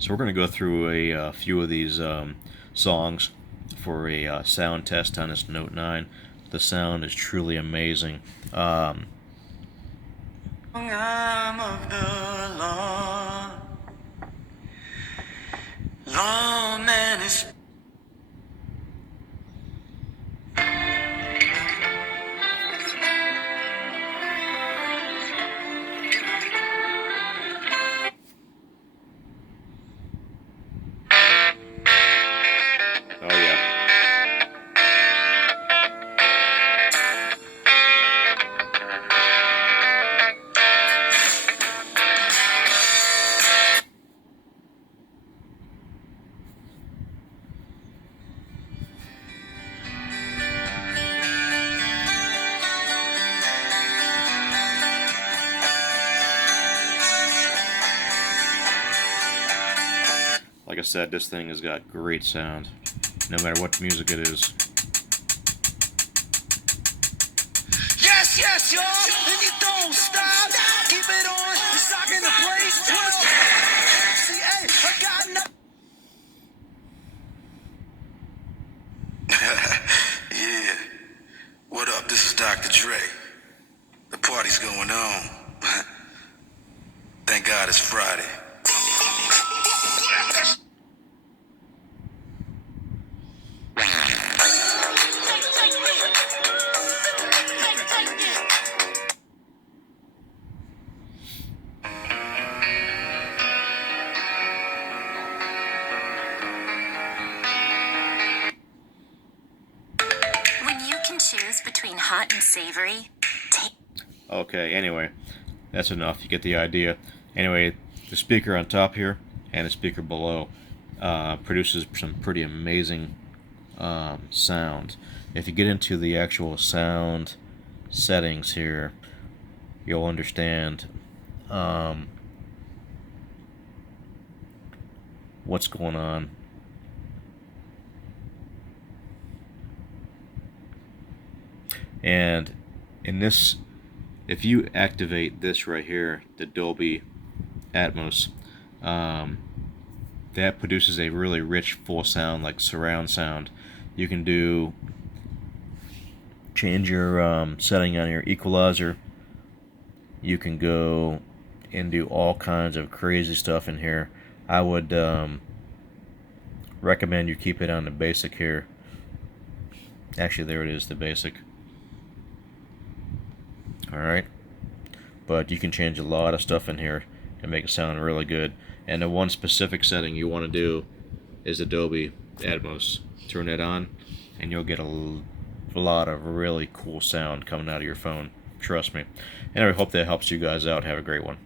So we're going to go through a few of these songs for a sound test on this Note 9. The sound is truly amazing. I'm of the law, lawman is. Oh yeah. Like I said, this thing has got great sound, no matter what music it is. Yes, yes, y'all, and you don't stop. Keep it on, it's rocking the place. 12. See, hey, I got no. Yeah. What up? This is Dr. Dre. The party's going on. Thank God it's Friday. When you can choose between hot and savory, take. Okay, anyway, that's enough. You get the idea. Anyway, the speaker on top here and the speaker below produces some pretty amazing sound. If you get into the actual sound settings here, you'll understand what's going on. And in this, if you activate this right here, the Dolby Atmos, that produces a really rich full sound, like surround sound. You can change your setting on your equalizer. You can go and do all kinds of crazy stuff in here. I would recommend you keep it on the basic here. Actually, there it is, the basic. Alright, but you can change a lot of stuff in here and make it sound really good. And the one specific setting you want to do is Dolby Atmos. Turn it on and you'll get a lot of really cool sound coming out of your phone. Trust me. Anyway, hope that helps you guys out. Have a great one.